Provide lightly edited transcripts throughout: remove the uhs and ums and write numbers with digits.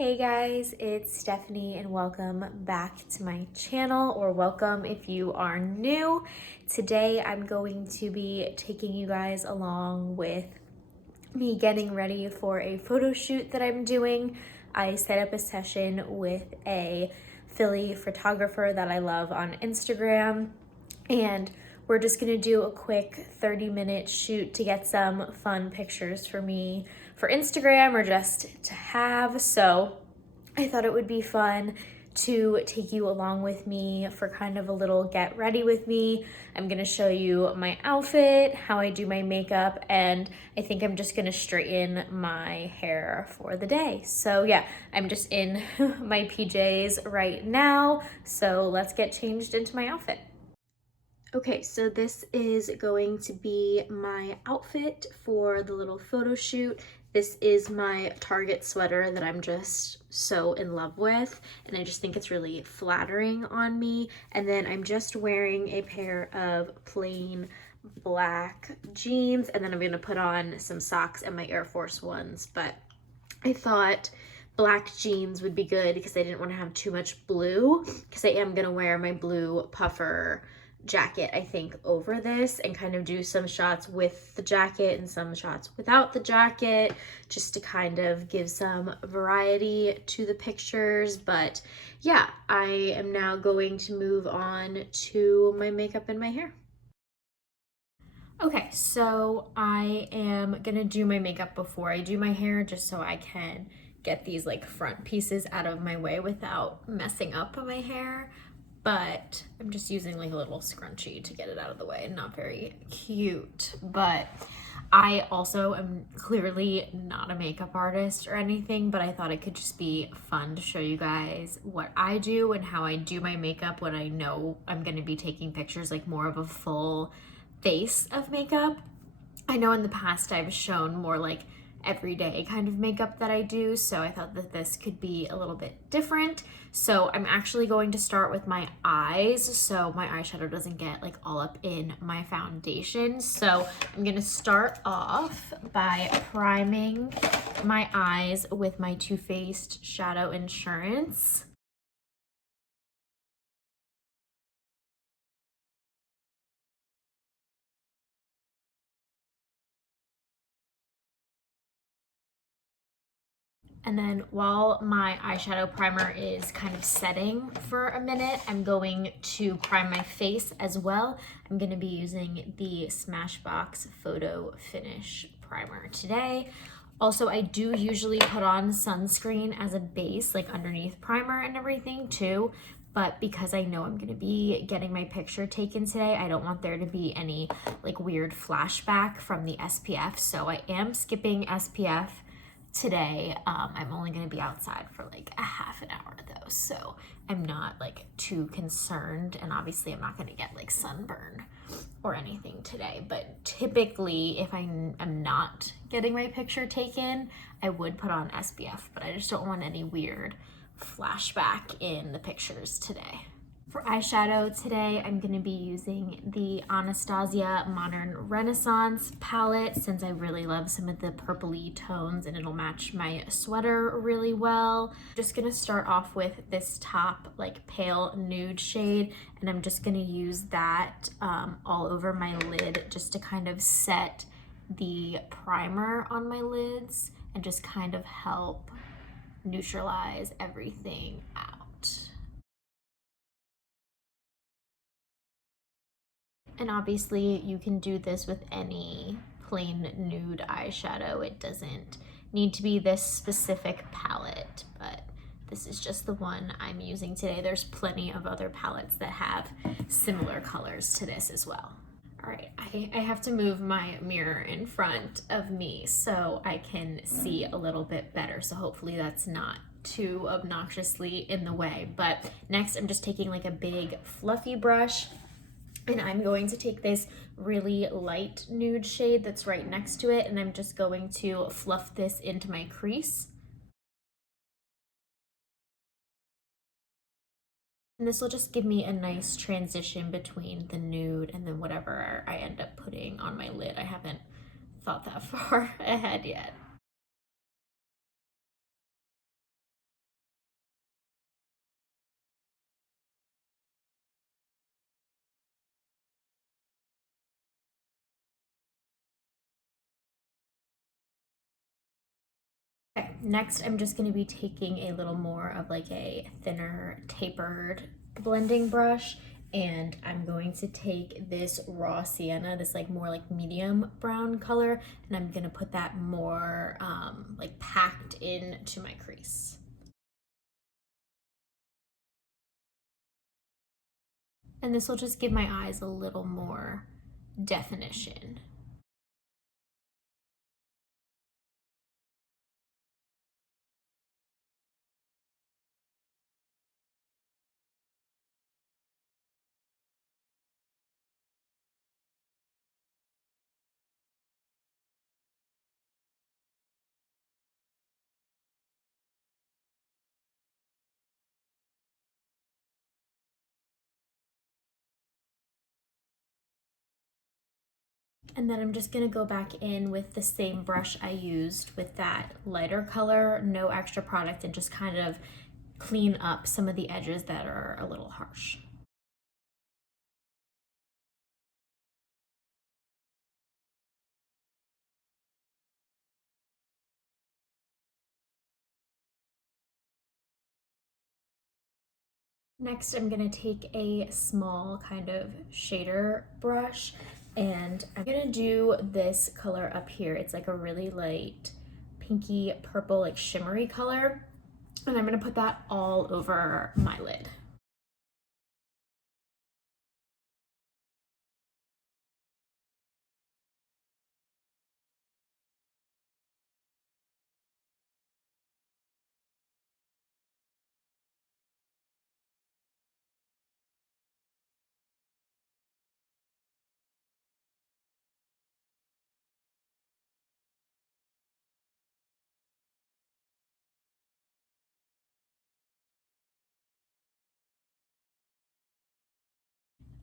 Hey guys, it's Stephanie and welcome back to my channel, or welcome if you are new. Today I'm going to be taking you guys along with me getting ready for a photo shoot that I'm doing. I set up a session with a Philly photographer that I love on Instagram, and we're just gonna do a quick 30-minute shoot to get some fun pictures for me for Instagram or just to have. So I thought it would be fun to take you along with me for kind of a little get ready with me. I'm gonna show you my outfit, how I do my makeup, and I think I'm just gonna straighten my hair for the day. So yeah, I'm just in my PJs right now, so let's get changed into my outfit. Okay, so this is going to be my outfit for the little photo shoot. This is my Target sweater that I'm just so in love with, and I just think it's really flattering on me. And then I'm just wearing a pair of plain black jeans, and then I'm gonna put on some socks and my Air Force Ones. But I thought black jeans would be good because I didn't want to have too much blue, because I am gonna wear my blue puffer jacket, I think, over this and kind of do some shots with the jacket and some shots without the jacket, just to kind of give some variety to the pictures. But yeah, I am now going to move on to my makeup and my hair. Okay, so I am gonna do my makeup before I do my hair, just so I can get these like front pieces out of my way without messing up my hair. But I'm just using like a little scrunchie to get it out of the way. Not very cute, but I also am clearly not a makeup artist or anything, but I thought it could just be fun to show you guys what I do and how I do my makeup when I know I'm gonna be taking pictures, like more of a full face of makeup. I know in the past I've shown more like everyday kind of makeup that I do, so I thought that this could be a little bit different. So I'm actually going to start with my eyes so my eyeshadow doesn't get like all up in my foundation. So I'm gonna start off by priming my eyes with my Too Faced Shadow Insurance. And then while my eyeshadow primer is kind of setting for a minute, I'm going to prime my face as well. I'm gonna be using the Smashbox Photo Finish Primer today. Also, I do usually put on sunscreen as a base, like underneath primer and everything too. But because I know I'm gonna be getting my picture taken today, I don't want there to be any like weird flashback from the SPF. So I am skipping SPF today. I'm only going to be outside for like a half an hour though, so I'm not like too concerned, and obviously I'm not going to get like sunburn or anything today. But typically if I am not getting my picture taken, I would put on SPF, but I just don't want any weird flashback in the pictures today. For eyeshadow today, I'm going to be using the Anastasia Modern Renaissance palette, since I really love some of the purpley tones and it'll match my sweater really well. Just going to start off with this top like pale nude shade, and I'm just going to use that all over my lid just to kind of set the primer on my lids and just kind of help neutralize everything out. And obviously you can do this with any plain nude eyeshadow. It doesn't need to be this specific palette, but this is just the one I'm using today. There's plenty of other palettes that have similar colors to this as well. All right, I have to move my mirror in front of me so I can see a little bit better. So hopefully that's not too obnoxiously in the way. But next I'm just taking like a big fluffy brush, and I'm going to take this really light nude shade that's right next to it, and I'm just going to fluff this into my crease. And this will just give me a nice transition between the nude and then whatever I end up putting on my lid. I haven't thought that far ahead yet. next I'm just gonna be taking a little more of like a thinner tapered blending brush, and I'm going to take this raw sienna, this like more like medium brown color, and I'm gonna put that more like packed into my crease. And this will just give my eyes a little more definition. And then I'm just gonna go back in with the same brush I used with that lighter color, no extra product, and just kind of clean up some of the edges that are a little harsh. Next, I'm gonna take a small kind of shader brush, and I'm gonna do this color up here. It's like a really light pinky purple, like shimmery color. And I'm gonna put that all over my lid.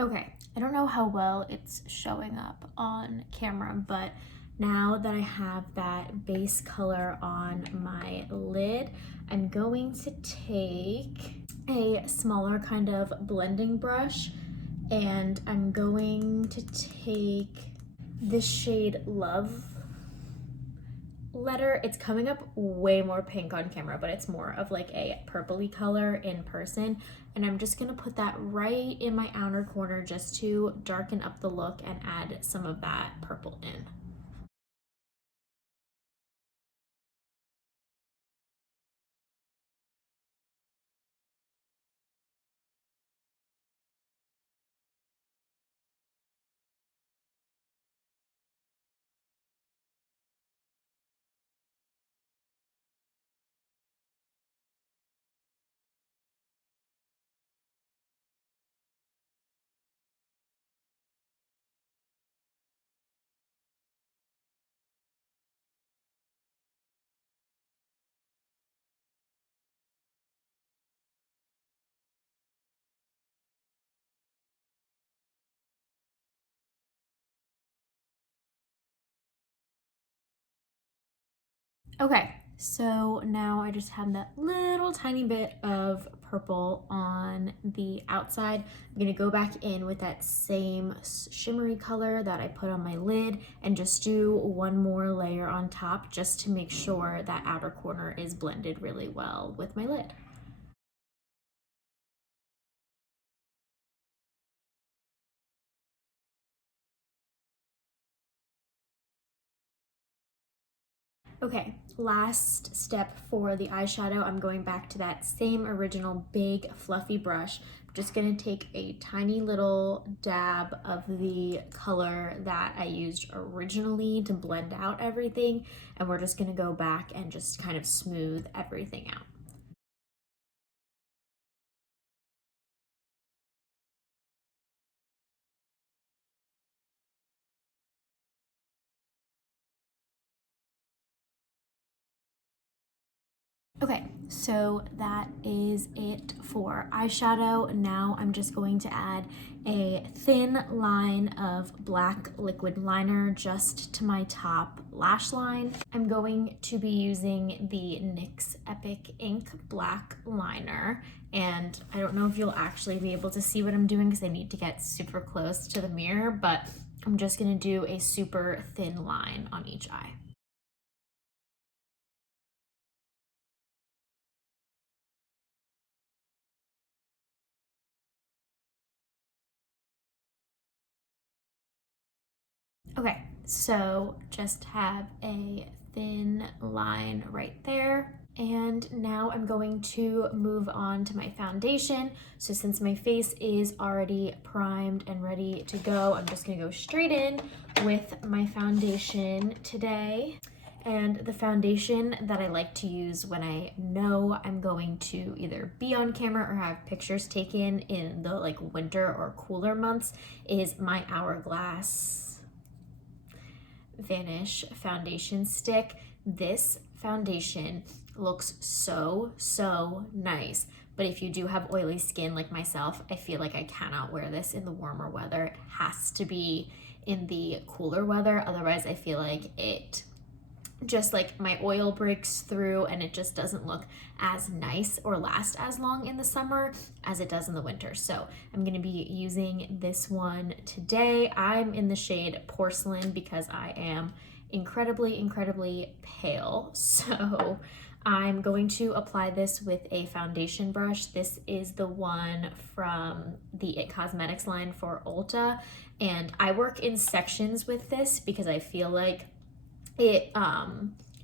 Okay, I don't know how well it's showing up on camera, but now that I have that base color on my lid, I'm going to take a smaller kind of blending brush, and I'm going to take this shade Love Letter. It's coming up way more pink on camera, but it's more of like a purpley color in person. And I'm just gonna put that right in my outer corner just to darken up the look and add some of that purple in. Okay, so now I just have that little tiny bit of purple on the outside. I'm gonna go back in with that same shimmery color that I put on my lid and just do one more layer on top just to make sure that outer corner is blended really well with my lid. Okay, last step for the eyeshadow, I'm going back to that same original big fluffy brush. I'm just gonna take a tiny little dab of the color that I used originally to blend out everything, and we're just gonna go back and just kind of smooth everything out. Okay, so that is it for eyeshadow. Now I'm just going to add a thin line of black liquid liner just to my top lash line. I'm going to be using the NYX Epic Ink Black Liner, and I don't know if you'll actually be able to see what I'm doing because I need to get super close to the mirror, but I'm just gonna do a super thin line on each eye. Okay, so just have a thin line right there. And now I'm going to move on to my foundation. So since my face is already primed and ready to go, I'm just gonna go straight in with my foundation today. And the foundation that I like to use when I know I'm going to either be on camera or have pictures taken in the like winter or cooler months is my Hourglass Vanish foundation stick. This foundation looks so nice, but if you do have oily skin like myself, I feel like I cannot wear this in the warmer weather. It has to be in the cooler weather, otherwise I feel like it just like my oil breaks through and it just doesn't look as nice or last as long in the summer as it does in the winter. So I'm going to be using this one today. I'm in the shade Porcelain because I am incredibly pale. So I'm going to apply this with a foundation brush. This is the one from the It Cosmetics line for Ulta, and I work in sections with this because I feel like it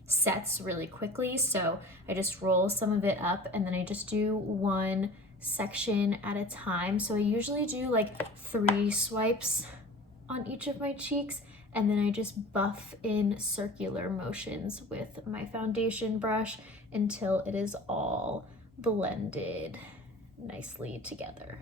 sets really quickly. So I just roll some of it up and then I just do one section at a time. So I usually do like 3 swipes on each of my cheeks, and then I just buff in circular motions with my foundation brush until it is all blended nicely together.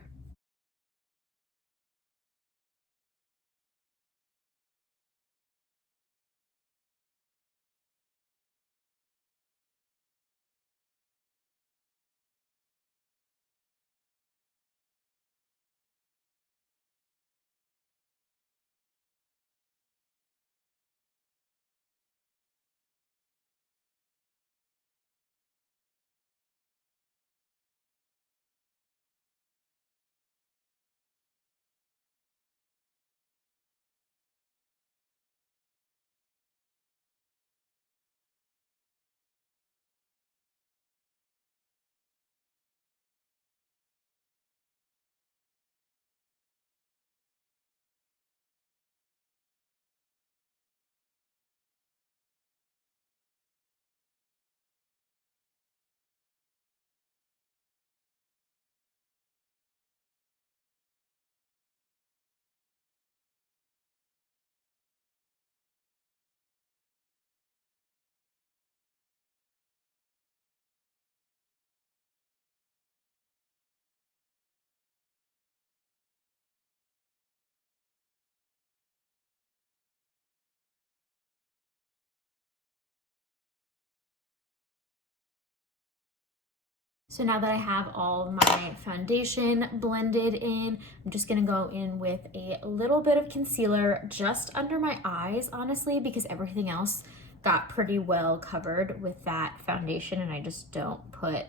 So now that I have all of my foundation blended in, I'm just gonna go in with a little bit of concealer just under my eyes, honestly, because everything else got pretty well covered with that foundation and I just don't put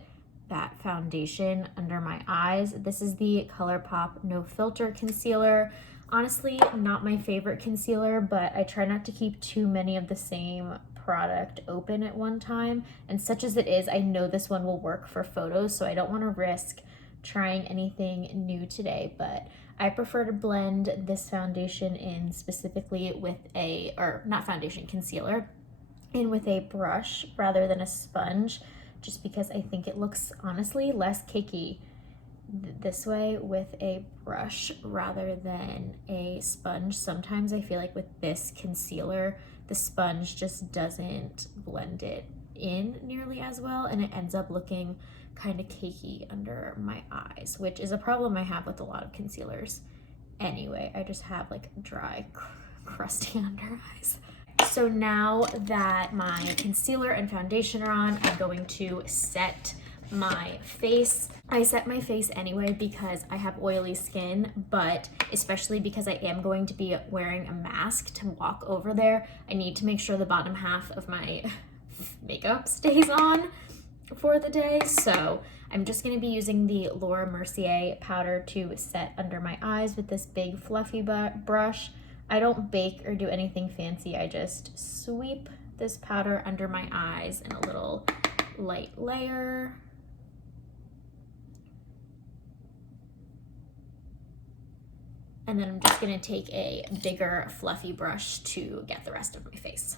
that foundation under my eyes. This is the ColourPop No Filter Concealer. Honestly, not my favorite concealer, but I try not to keep too many of the same product open at one time. And such as it is, I know this one will work for photos, so I don't want to risk trying anything new today, but I prefer to blend this foundation in specifically with a, or not foundation, concealer, in with a brush rather than a sponge, just because I think it looks honestly less cakey this way with a brush rather than a sponge. Sometimes I feel like with this concealer, the sponge just doesn't blend it in nearly as well and it ends up looking kind of cakey under my eyes, which is a problem I have with a lot of concealers. Anyway, I just have like dry, crusty under eyes. So now that my concealer and foundation are on, I'm going to set my face. I set my face anyway because I have oily skin, but especially because I am going to be wearing a mask to walk over there, I need to make sure the bottom half of my makeup stays on for the day. So I'm just going to be using the Laura Mercier powder to set under my eyes with this big fluffy brush. I don't bake or do anything fancy. I just sweep this powder under my eyes in a little light layer. And then I'm just gonna take a bigger fluffy brush to get the rest of my face.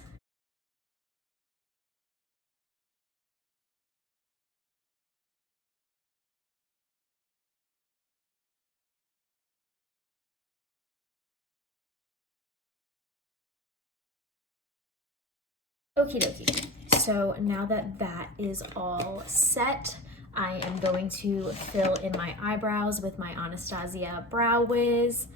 Okie dokie. So now that that is all set, I am going to fill in my eyebrows with my Anastasia Brow Wiz.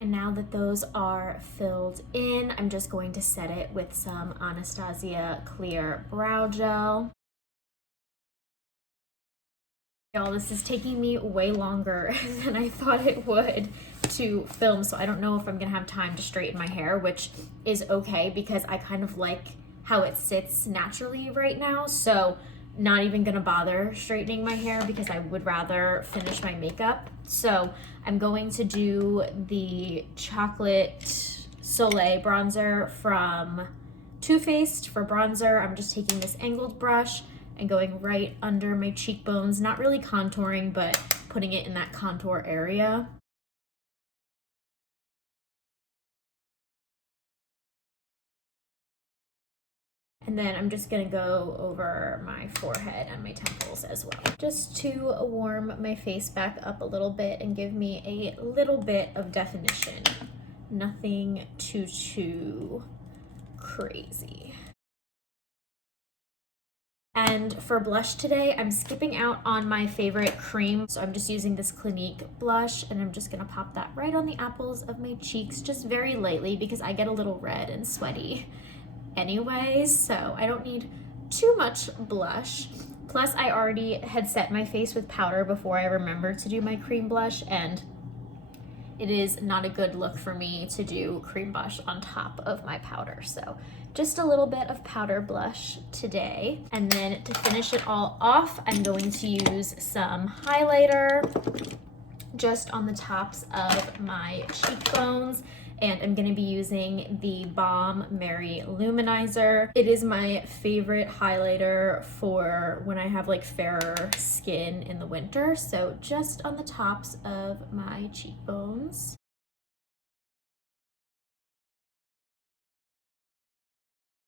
And now that those are filled in, I'm just going to set it with some Anastasia Clear Brow Gel. Y'all, this is taking me way longer than I thought it would to film, so I don't know if I'm gonna have time to straighten my hair, which is okay because I kind of like how it sits naturally right now, so not even gonna bother straightening my hair because I would rather finish my makeup. So I'm going to do the Chocolate Soleil bronzer from Too Faced for bronzer. I'm just taking this angled brush and going right under my cheekbones, not really contouring, but putting it in that contour area. And then I'm just gonna go over my forehead and my temples as well, just to warm my face back up a little bit and give me a little bit of definition. Nothing too crazy. And for blush today, I'm skipping out on my favorite cream. So I'm just using this Clinique blush and I'm just gonna pop that right on the apples of my cheeks, just very lightly because I get a little red and sweaty anyways, so I don't need too much blush. Plus I already had set my face with powder before I remembered to do my cream blush, and it is not a good look for me to do cream blush on top of my powder. So just a little bit of powder blush today. And then to finish it all off, I'm going to use some highlighter just on the tops of my cheekbones. And I'm gonna be using the Balm Mary Luminizer. It is my favorite highlighter for when I have like fairer skin in the winter. So just on the tops of my cheekbones.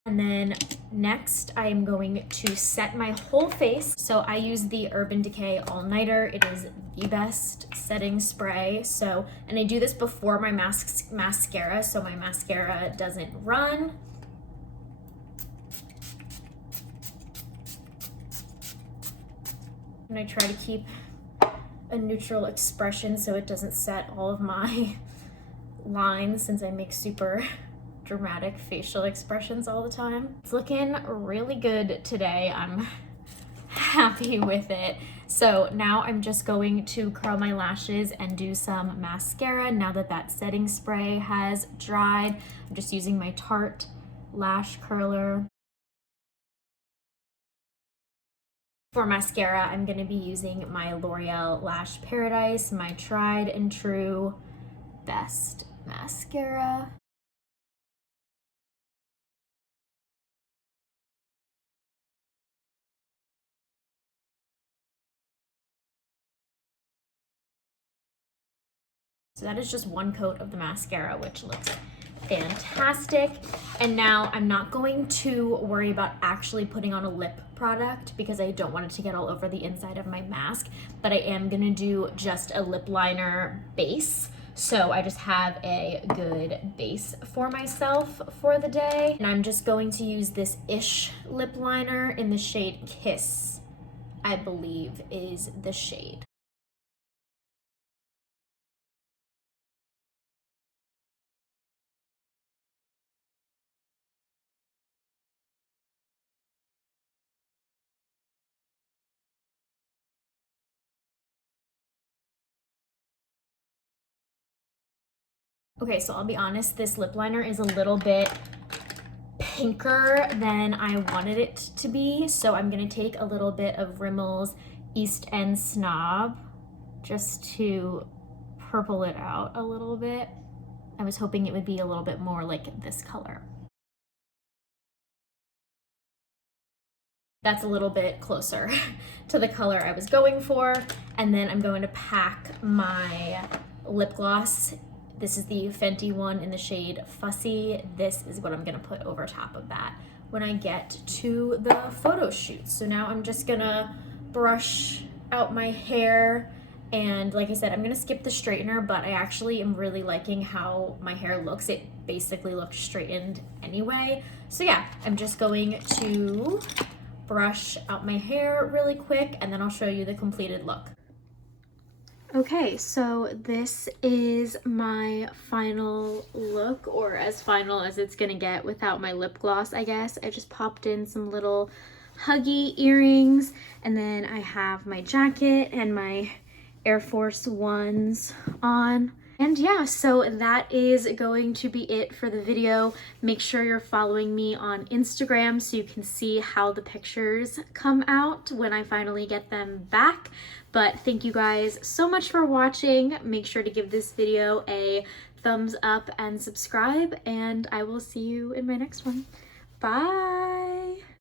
And then next I am going to set my whole face. So I use the Urban Decay All Nighter. It is the best setting spray. So, and I do this before my mascara, so my mascara doesn't run. And I try to keep a neutral expression so it doesn't set all of my lines, since I make super dramatic facial expressions all the time. It's looking really good today. I'm happy with it. So now I'm just going to curl my lashes and do some mascara. Now that that setting spray has dried, I'm just using my Tarte lash curler. For mascara, I'm going to be using my L'Oreal Lash Paradise, my tried and true best mascara. So that is just one coat of the mascara, which looks fantastic. And now I'm not going to worry about actually putting on a lip product because I don't want it to get all over the inside of my mask, but I am gonna do just a lip liner base. So I just have a good base for myself for the day. And I'm just going to use this Ish lip liner in the shade Kiss, I believe is the shade. Okay, so I'll be honest, this lip liner is a little bit pinker than I wanted it to be. So I'm gonna take a little bit of Rimmel's East End Snob just to purple it out a little bit. I was hoping it would be a little bit more like this color. That's a little bit closer to the color I was going for. And then I'm going to pack my lip gloss. This is the Fenty one in the shade Fussy. This is what I'm gonna put over top of that when I get to the photo shoot. So now I'm just gonna brush out my hair. And like I said, I'm gonna skip the straightener, but I actually am really liking how my hair looks. It basically looked straightened anyway. So yeah, I'm just going to brush out my hair really quick and then I'll show you the completed look. Okay, so this is my final look, or as final as it's gonna get without my lip gloss, I guess. I just popped in some little huggy earrings, and then I have my jacket and my Air Force Ones on. And yeah, so that is going to be it for the video. Make sure you're following me on Instagram so you can see how the pictures come out when I finally get them back. But thank you guys so much for watching. Make sure to give this video a thumbs up and subscribe, and I will see you in my next one. Bye!